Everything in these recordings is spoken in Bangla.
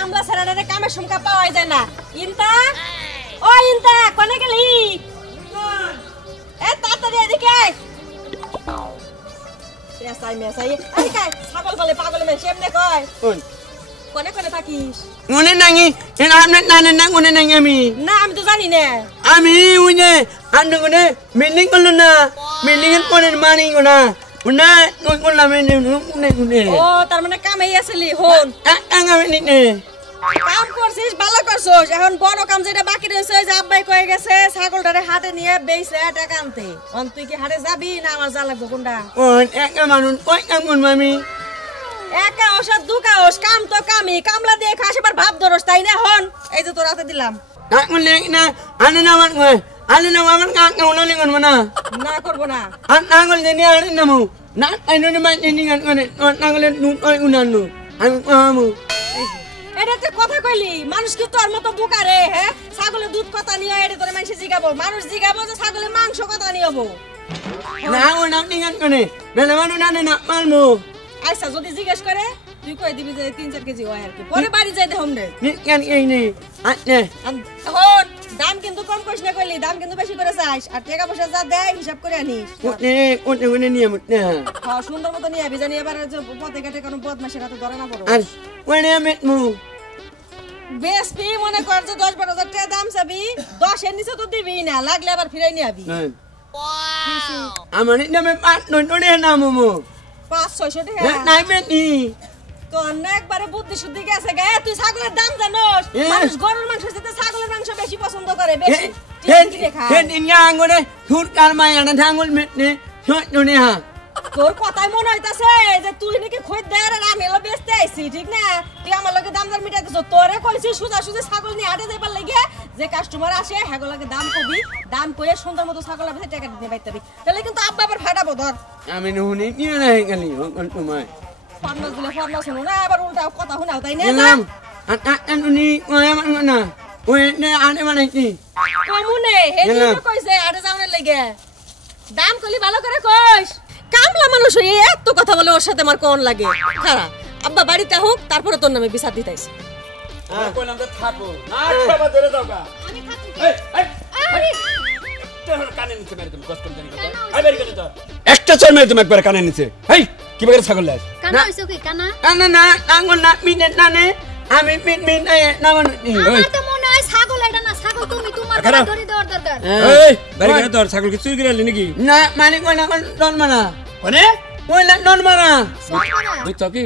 কামলা ছাড়া কামের সংখ্যা পাওয়া যায় না। ইনতা ও ইনতা কোনে গেলি? এ তাড়াতাড়ি এদিকে আয়। মেসাই মেসাই এই কাই ছাগল বলে পাগল মেয়ে এমনে কয়। কোনে কোনে থাকিস? কোনে নাকি এনা আমনে নানে না কোনে নাকি আমি না আমি তো জানি না। আমি উনে আন্ড কোনে মিলিং করলো না মিলিং এর কোনে মানি কোনা উনা কোন কোন নামে কোনে কোনে। ও তার মানে কামেই আসলি হন আমি নিনে কাম করছিস ভালো করছিস। এখন বড় কাম যেটা বাকি রয়েছে যে আব্বাই কয়ে গেছে ছাগলটারে হাতে নিয়ে বেইছে টাকা আনতে। অন তুই কি হাটে যাবি না আমার যা লাগবে কোনটা? ও একা মানুষ কই কাম কোন মামি একা ওষুধ দুকা ওষ কাম তো কামি কামলা দিয়ে খাস এবার ভাব ধরস তাই না। হন এই যে তোর হাতে দিলাম না কোনে না আনে না মান কই আনে না মান কা কোন নি কোন না না করব না আন নাগল দেনি আনে না মু না আইনো নি মান নি গান কোনে নাগলে নুন ওই উনানু আমি আমু। এটা তো কথা কইলি মানুষ কি তোর মতো বোকা রে? হ্যাঁ ছাগলের দুধ কথা নিয়ে এটা তোর মানুষ জিগাবো মানুষ জিগাবো যে ছাগলের মাংস কথা নিয়ে হবো না ও নাম নি গান কোনে বেলা মানু না না মালমু। আচ্ছা যদি জিজ্ঞেস করে তুই কই দিবি যে 3-4 কেজি হয় আর কি পরে বাড়ি যাই দেহম রে নি গান এই নি আনে হন দাম কিন্তু কম কইস না কইলি দাম কিন্তু বেশি করে চাইস আর টাকা পয়সা যা দেয় হিসাব করে আনিস। কোনে কোনে নিয়ে মুতে হ্যাঁ সুন্দর মতো নিয়ে আবি জানি এবার যে পথে ঘাটে কোনো বদমাশের হাতে ধরে না পড়ো। আর কোনে মেটমু বেসপি মনে কর যে 10-12 হাজার টাকা দাম চাবি 10 এর নিচে তো দিবি না লাগলে আবার ফিরাই নিয়ে আবি। আমার নামে পাট ননে নামু 500-600 টাকা নাই মেনি তো একবারে বুদ্ধি শুদ্ধি গেছে গে। তুই ছাগলের দাম জানোস? মানুষ গরুর মাংস থেকে ছাগলের মাংস বেশি পছন্দ করে বেশি হেন ইন্যা আঙ্গরে হুট কার মায়া না ধাঙ্গল মেটনে সই ননে হা। তোর কথাই মনে হইতাছে যে তুই নাকি খদ্দের আর আমি হলো বেচতে আইছি ঠিক না? তুই আমার লগে দাম দর মিটাইতেছ। তোরে কইছি সুজা সুজি ছাগল নিয়ে হাটে যাইবার লাগে যে কাস্টমার আসে হেগো লাগে দাম কবি দাম কইয়ে সুন্দর মতো ছাগল বেচে টাকা দিতে পাইতাবি তাহলে কিন্তু আব্বা আবার ফাটাবো ধর। আমি নুনি নিয়ে না গেলি কোন তোমায় ফরমাস দিলে ফরমাস শুনো না আবার উল্টা কথা শুনাও তাই না? এলাম আনুনি ওই আমার না ওই নে আনে মানে কি কমুনে হেদি তো কইছে হাটে যাওয়ার লাগে দাম কইলি ভালো করে কইস। কামলা মানুষ এত কথা বলে ওর সাথে আমার কোন লাগে খারাপ। আব্বা বাড়িতে হোক তারপরে তোর নামে বিচার দিতাইছি। কইলাম তো থাকো না বাবা ধরে দাও গা আমি থাকি এই তোর কানে নিচে মেরে তুমি কষ্ট জানি কথা আই বের করে তো একটা চর মেরে তুমি একবার কানে নিচে এই কি বের ছাগল লাস কানা হইছো কি কানা না না আঙ্গুল না মিনিট না নে আমি মিনিট না মানে আমার তো মনে হয় ছাগল এটা না ছাগল তুমি তোমার ধরে দেওয়ার দরকার। এই বের করে তোর ছাগল কি চুরি করে নাকি না মানে কোন না ডন মানা কোনে ওই না ডন মানা তুই তো কি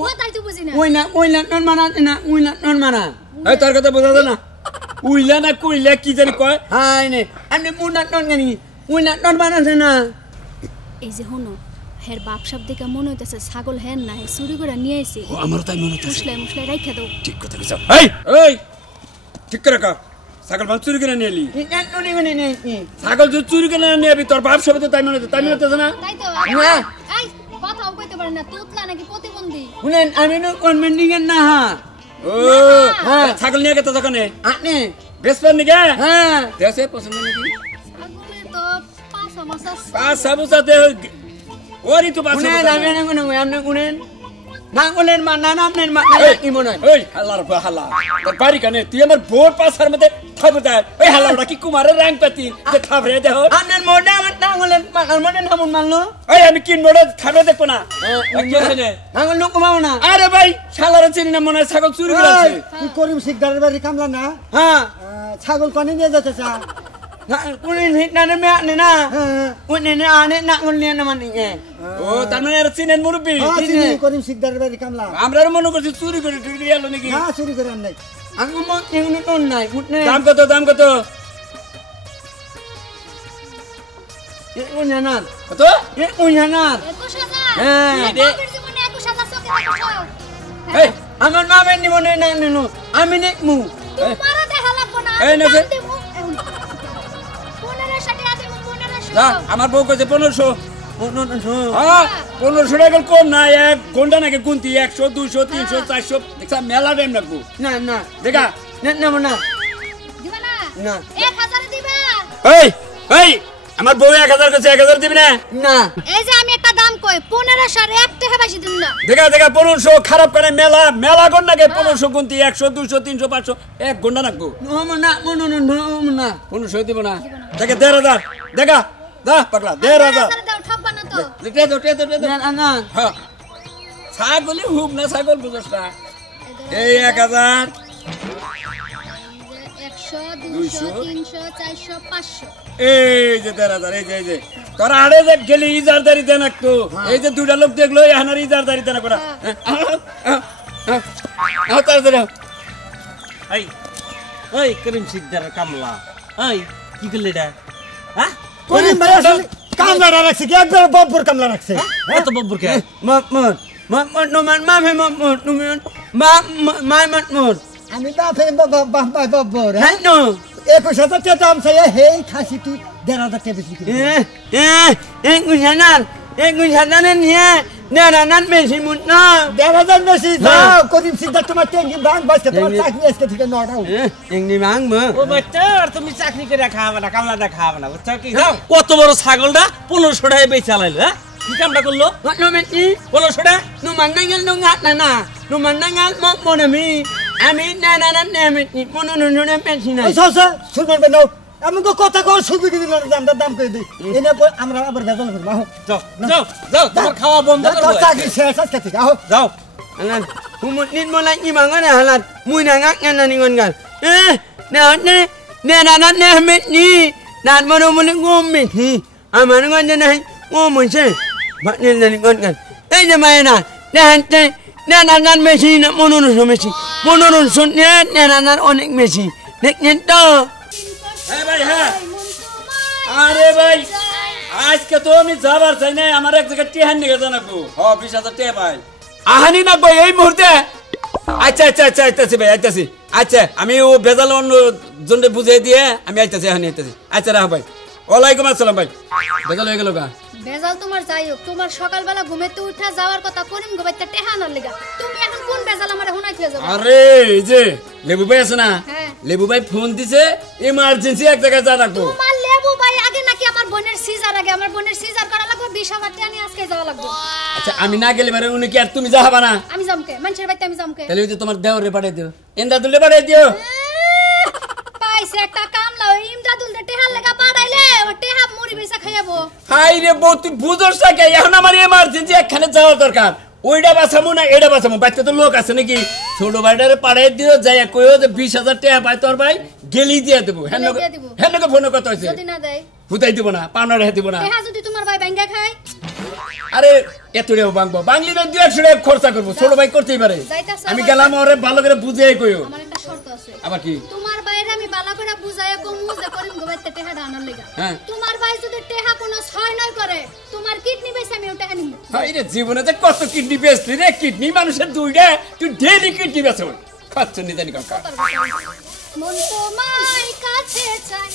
ও তাই তো বুঝি না ওই না ডন মানা না ওই না ডন মানা এই তোর কথা বোঝা যায় না উইলা না কইলা কি জানি কয় হাই নে আমি মুনা ডন গানি ওই না ডন মানা না। এই যে হনো হের বাপ সাপ দেখে মনে হইতাছে ছাগল হেন না হে চুরি করে নিয়ে আইছে। ও আমার তাই মনে হচ্ছে মুসলাই রাইখা দাও। ঠিক কথা কইছ এই এই ঠিক করে কা ছাগল বান চুরি করে নিয়ে এলি এটা নুনি গনি নে ছাগল যে চুরি করে নিয়ে আবি তোর বাপ সবে তো তাই মনে হচ্ছে না তাই তো না এই কথাও কইতে পারে না তুতলা নাকি প্রতিবন্ধী শুনেন আমি নো কোন মেন্ডিং না হা ও হ্যাঁ ছাগল নিয়ে গেছে দোকানে আপনি বেসপন নিগে হ্যাঁ দেশে পছন্দ নাকি ছাগলে তো পাঁচা মাছ আছে পাঁচ সাবুসাতে ওরি তো পাঁচ শুনেন আমি না কোন আপনি শুনেন না বলেন মা না আপনার মা কি মনে হয় ওই হালার হালা তোর বাড়ি কানে তুই আমার ভোট পাসার মধ্যে থাকবে দেয় ওই হালাটা কি কুমারের র‍্যাঙ্ক পাতি যে থাবরে দেহ আপনার মোড়ে আমার না বলেন মার মনে নামুন মানলো ওই আমি কিন মোড়ে থাবরে দেখব না একজনে আঙুল লোক কমাও না আরে ভাই শালারে চিনি না মনে হয় ছাগল চুরি করে আছে তুই করিম শিকদারের বাড়ি কামলা না হ্যাঁ ছাগল কোনে নিয়ে যাচ্ছে চা কোন হিট না মে আনে না কোন নে আনে না কোন নিয়ে না মানে ও তার মানে আর চিনেন মুরব্বি করিম শিকদারের বাড়ি কামলা আমরা মনে করছি চুরি করে টুরি এলো নাকি না চুরি করে নাই আমি মন এগুলো কোন নাই বুঝনে দাম কত এ কোন না কত এ কোন না 21000 হ্যাঁ বাপের জীবনে 21000 চোখে দেখছো এই আমার নামে নিবনে না নেনো আমি নেকমু তোমার দেখা লাগবো না এই না 1500 টাকা দেব 1500 না আমার বউ কইছে 1500 1500 হ্যাঁ 1500 টাকা কম না এক ঘন্টা নাকি গুনতি 100 200 300 400 দেখছা মেলা টাইম লাগবো না না দেখা না না দিবা না না 1000 দিবা এই আমার বউ 1000 কাছে 1000 দিবি না না এই যে আমি একটা দাম কই 1500 আর 1 টাকা বেশি দিন না দেখা 1500 খারাপ করে মেলা গণ নাকি 1500 গুনতি 100 200 300 500 এক ঘন্টা নাকবো না না 1500 দিব না দেখা 13000 দেখা দা পাগলা 13000 দাও ঠকবা না তো লেটে দে না হ্যাঁ ছাগলে হুব না ছাগল বুঝছ না এই 1000 100 200 300 400 500 এই যে 13000 এই যে তোরা আড়ে যে গেলি ইজারদারি দেন একটু এই যে দুইটা লোক দেখলো এখানে ইজারদারি দেন করা তার ধরে এই ওই করিম সিকদারের কামলা এই কি করলি এটা হ্যাঁ করিম ভাই আসলে কামলা রাখছে কি একবার বব্বর কামলা রাখছে কত বব্বর কে Mahmud numan Mahmud numan Mahmud আমি বাপে বব্বর হ্যাঁ no 21000 টাকা দাম চাই হেই খাসি তুই 1,500 টাকা বেশি কিনে Gusanan niya naranan beshi mutna 1,500 বেশি যাও করিম সিকদার তোমার টেঙ্গি বাং বাসকে তোমার চাকরি আজকে থেকে নটাও Yang bang mo ও বাচ্চা আর তুমি চাকরি করে খাওয়াবে না কামলাটা খাওয়াবে না বুঝছো কি কত বড় ছাগলটা 1500 টাকায় বেচে চালাইলো হ্যাঁ কি কামটা করলো What no meti 1500 টাকা numandangal nungat na numandangal mo na mi Ami naranan na meti puno no na beshi na এই সসা শুনবেন বেনো আমাকে কথা কর শুনবি কি দাম কই দেই এনে আমরা আবার বেতন করব যাও যাও যাও তোমার খাওয়া বন্ধ তোর করো চাকরি শেষ আজকে থেকে আহ যাও Alan humut nit mo lang imangan na halat muy na ngak nga naningon gal naranan na meti Nat mo no muling ngomit hi Aman ngon na ngomon se Bak nil naningon gal na mayana Nahante naranan beshi na mono so beshi mono son naranan onek beshi nek nyento হ্যাঁ ভাই হ্যাঁ আরে ভাই আজকে তো আমি যাবার চাই না আমার এক জায়গায় টিহান নিয়ে জানাবো 20,000 টাকা ভাই আহানি না ভাই এই মুহূর্তে আচ্ছা আইতাছি ভাই আইতাছি আচ্ছা আমি ও বেজাল অন্য জনরে বুঝিয়ে দিয়ে আমি আইতাছি আচ্ছা রাখ ভাই ওয়ালাইকুম আসসালাম ভাই বেজাল হয়ে গেল গা বেজাল তোমার যাই হোক তোমার সকালবেলা ঘুমেতে উঠা যাওয়ার কথা করিম গোবাইতে টেহানার লাগা তুমি এখন কোন বেজাল আমারে হুনাই থিয়া যাবে আরে এই যে লেবু ভাই আছে না হ্যাঁ। লেবু ভাই ফোন দিছে ইমার্জেন্সি এক জায়গায় যা রাখবো তোমার লেবু ভাই আগে নাকি আমার বোনের সিজার আগে আমার বোনের সিজার করা লাগবে 20,000 টাকা নিয়ে আজকে যাওয়া লাগবে আচ্ছা আমি না গেলে মানে উনি কি আর তুমি যাবা না আমি জামকে মানুষের বাড়িতে আমি জামকে তাহলে ওই যে তোমার দেওরে পাঠিয়ে দিও এন্দাদুলে পাঠিয়ে দিও পাইছে একটা কামলা ওই ইমদাদুল দে টেহার লাগা পাড়াইলে ও টেহা মুড়ি বেচা খাইয়াবো হাই রে বউ তুই বুঝোস না কে এখন আমার এমার্জেন্সি একখানে যাওয়া দরকার ওইটা বাঁচামো না এটা বাঁচামো বাচ্চা তো লোক আছে নাকি ছোট ভাইটারে পাড়াই দিও যাই কইও যে 20,000 টাকা পাই তোর ভাই গেলি দিয়ে দেবো হ্যাঁ লোকে ফোনে কথা হয়েছে যদি না দেয় হুতাই দিব না পাওনার হে দিব না টেহা যদি তোমার ভাই ভাঙ্গা খায় আরে এতটাও বাংবো বাংলি না 200 টাকা খরচা করবো ছোট ভাই করতেই পারে যাইতাছে আমি আমার গেলাম ওরে ভালো করে বুঝিয়ে কইও আমার একটা শর্ত আছে আবার কি তোমার বাইরে আমি বালা করে বুঝাইয়া কমু যে করিম গোবাইতে টেহা ডানার লাগা হ্যাঁ। তোমার ভাই যদি টেহা কোনো ছয় নয় করে তোমার কিডনি বেচে আমি ওটা নিব হাই রে জীবনে যে কত কিডনি বেচলি রে কিডনি মানুষের দুইটা তুই ডেইলি কিডনি বেচো খাচ্ছ নি জানি কাকা মন তোমায় কাছে চাই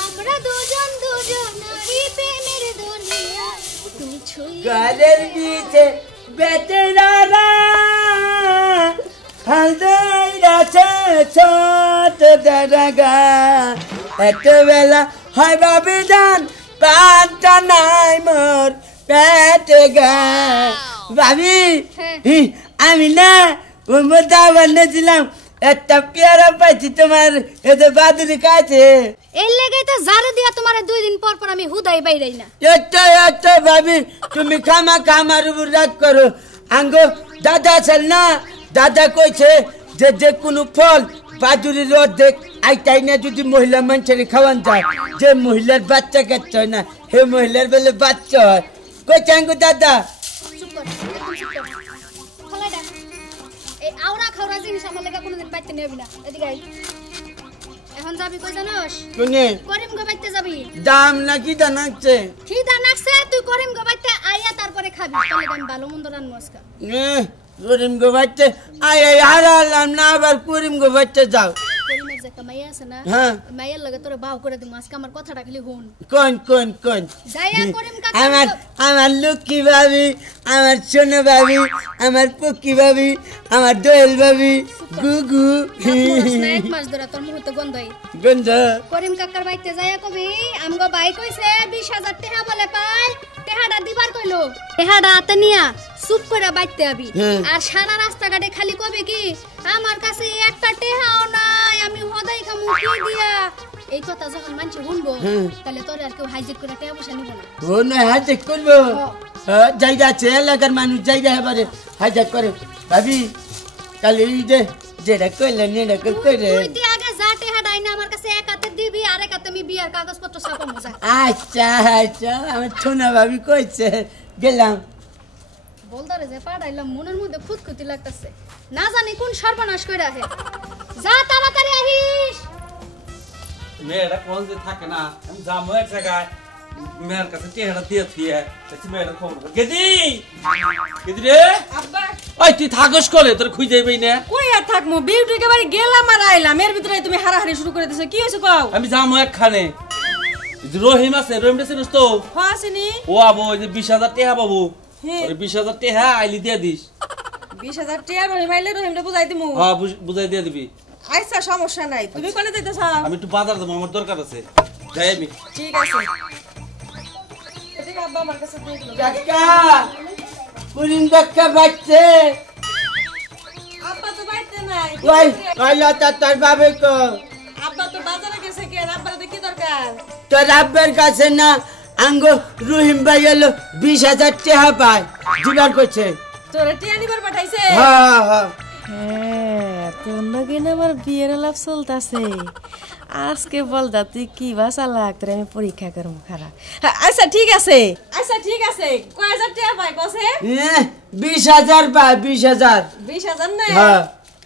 আমরা দুজনারই প্রেমের দুনিয়া তুমি ছুঁয়ে Galer bize beterana Haldeira çöçöt daraga Etevela hay babidan Pantanay mor betega Babi আমি না মমতা বানিয়েছিলাম একটা পেয়ারা পাইছি তোমার এতে বাদুরি কাছে এই লাগাই তো জারু দিয়া তোমারে 2 দিন পর পর আমি হুদাই বাইরাই না এটা ভাবি তুমি খামার উপর রাগ করো আঙ্গো দাদা চল না দাদা কইছে যে কোনো ফল বাদুরির অর্ধেক আইটাই না যদি মহিলা মানুষের খাওয়ান যায় যে মহিলার বাচ্চা কাচ্চা হয় না হে মহিলার বেলে বাচ্চা হয় কইছে আঙ্গো দাদা চুপ কর একদম চুপ কর ফলাই দা এই আওরা খাওরা জিনিস আমার লাগা কোনোদিন বাইতে নেবি না এদিকে আই এখন যাবি কই জানোস শুনে করিম গোবাইতে যাবি দাম নাকি জানাচ্ছে খিদা নাকছে তুই করিম গোবাইতে আইয়া তারপরে খাবি তাহলে আমি ভালো মন্দ রান্না আজকে করিম গো বাচ্চা আয় হারালাম না আবার করিম গো বাচ্চা যাও করিমের যে একটা মাইয়া আছে না হ্যাঁ। মাইয়ার লগে তোরে বাউ করে দিম আজকে আমার কথাটা খালি হুন কোন যাইয়া করিম কাকা আমার লক্ষ্মী ভাবি, আমার সোনা ভাবি, আমার পক্ষী ভাবি, আমার দোয়েল ভাবি, গুগু এক মাস ধরে তোর মুহূর্তে গন্ধই গন্ধ। করিম কাকার বাইতে যাইয়া কবি আমগো বাই কইছে 20,000 টাকা বলে পাই টেহাডা দিবার কইলো টেহাডা হাতে নিয়া চুপ করে বাইতে আবি আর সারা রাস্তাঘাটে খালি কবি কি আমার কাছে একটা টেহাও নাই আমি হদাই খামু কি দিয়া এই কথা যখন মানছি শুনবো তাহলে তোর আর কেউ হাইজেট করে টেহা বসে নিব না ও নয় হাইজ্যাক করবো জায়গা আছে এলাকার মানুষ জায়গা এবারে হাইজ্যাক করে ভাবি তাহলে এই যে যেটা কইলেন এটা করে তুই দি আগে যা টেহাডা আইনা আমার কাছে এক হাতে দিবি আর এক হাতে আমি বিয়ার কাগজপত্র ছাপামু যা আচ্ছা আমার সোনা ভাবি কইছে গেলাম বলদারে যে পাড়াইলাম মনের মধ্যে খুঁতখুতি লাগতেছে না জানি কোন সর্বনাশ কইরা হে যা তাড়াতাড়ি আহিস মেয়েটা কোন যে থাকে না আমি যাবো এক জায়গায় মেয়ের কাছে টেহাটা দিয়ে থুয়ে দেখছি মেয়েটা খবর গেদি রে আব্বা ওই তুই থাকস কলে তোর খুঁজে যাইবই না কই আর থাকমু বিউটি কে বাড়ি গেলাম আর আইলাম এর ভিতরে তুমি হারাহারি শুরু করে দিছো কি হইছে কও আমি যাবো একখানে রহিম আছে রহিমটা চিনিস তো হাসিনি ও আবো ওই যে 20,000 টাকা পাবো হ্যাঁ। ওই 20,000 টাকা আইলি দিয়ে দিস 20,000 টাকা রহিম আইলে রহিমটা বুঝাই দিমু হ্যাঁ বুঝাই দিয়ে দিবি আচ্ছা সমস্যা নাই তুমি কোনে যাইতেছ আমি একটু বাজার দেবো আমার দরকার আছে যাই আমি ঠিক আছে এদিকে আব্বা আমার কাছে দিয়ে দিলো কাকা পুরিন কাকা বাচ্চে আব্বা তো বাইতে নাই ওই লতা তোর বাবে কো আব্বা তো বাজারে গেছে কেন আব্বার তো কি দরকার তোর আব্বার কাছে না আঙ্গো রহিম ভাই এলো 20,000 টাকা পায় দিবার করছে তোরে টিয়া নিবার পাঠাইছে হ্যাঁ হ্যাঁ তোর নাকি না আমার বিয়ের লাভ চলতেছে আজকে বলদা তুই কি ভাষা লাগতরে আমি পরীক্ষা করবো খারাপ আচ্ছা ঠিক আছে কয় হাজার টাকা পাই কসে 20,000 পায় 20,000 20,000 না হ্যাঁ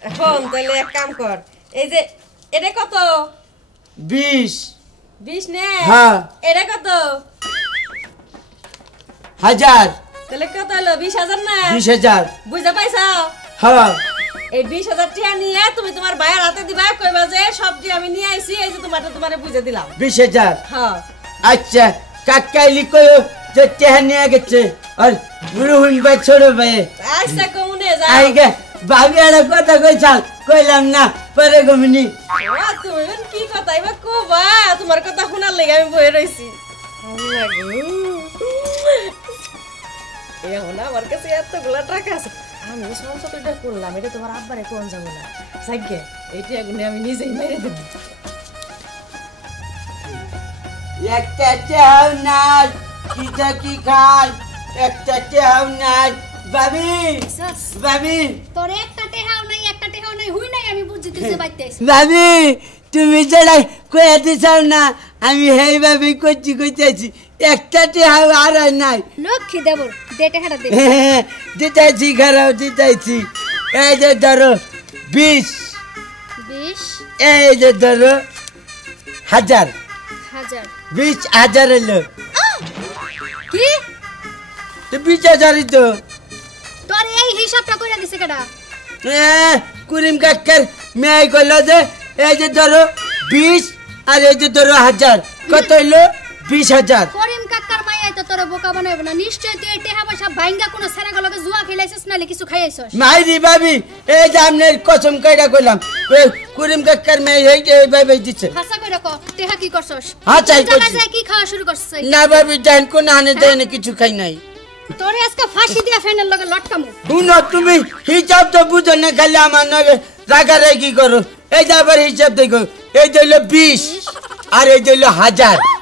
এখন তাহলে এক কাম কর এই যে এটা কত 20 নে হ্যাঁ। এটা কত 1000 তাহলে কত হলো 20,000 না 20,000 বুঝতে পাইছো হ্যাঁ এই 20,000 টাকা নিয়ে তুমি তোমার ভাইয়ের হাতে দিবা কইবা যে সবটি আমি নিয়ে আইছি এই যে তোমারে বুঝে দিলাম 20,000 হ্যাঁ আচ্ছা কাকাইলি কইও যে টাকা নিয়ে গেছে আর রহিম ভাই ছোট ভাই আচ্ছা কমুনে যা আইগে ভাবি আর কথা কইছাল কইলাম না পরে গমিনি তুমি কি কথা এবার কবা তোমার কথা শোনার লেগে আমি বয়ে রইছি এখন আমার কাছে এতগুলা টাকা আছে আমি সমস্ত এটা করলাম এটা তোমার আব্বারে কোন যাবো না যাকে এইটা এগুলো আমি নিজেই মেরে দেব একটা চাও না কিটা কি খাই একটা চাও না ভাবি তোর একটা টেহাও নাই হুই নাই আমি বুঝিতেছি বাইতেছি ভাবি তুমি যেটা কয়ে দিছাও না আমি হেই ভাবি কইতেছি একটা চাও আর নাই লক্ষ্মী দেবর দে টেহাটা দে দিতেছি খারাপ দিতেছি এই যে ধরো 20 এই যে ধরো 1000 20,000 এলো কি তো 20,000 তো তোর এই হিসাবটা কইরা দিছে কেডা করিম কাকার মেয়ে কইলো যে এই যে ধরো 20 আর এই যে ধরো 1000 কত হইলো 20,000 করিম কাকার মাইয়াই তো তোর বোকা বানাইবে না নিশ্চয় তুই এই টেহা পয়সা ভাঙ্গা কোন সেরাগুলোকে জুয়া খেলাইছিস নালে কিছু খাইছস মাইরি ভাবি এই যে আমনের কসম কইরা কইলাম করিম কাকার মেয়ে এই ভাই দিচ্ছে হাসা কইরা ক টেহা কি করছস হাসাই জানা করছি। যায় কি খাওয়া শুরু করছস না ভাবি জান কোন আনে দেয় না কিছু খাই নাই তোরে আজকে ফাঁসি দিয়া ফেনের লগে লটকামু শুনো তুমি হিসাব তো বুঝো না খালি আমার নগে রাগারাগি করো এই যে আবার হিসাব দেখো এই যে হইলো 20 আর এই যে হইলো 1000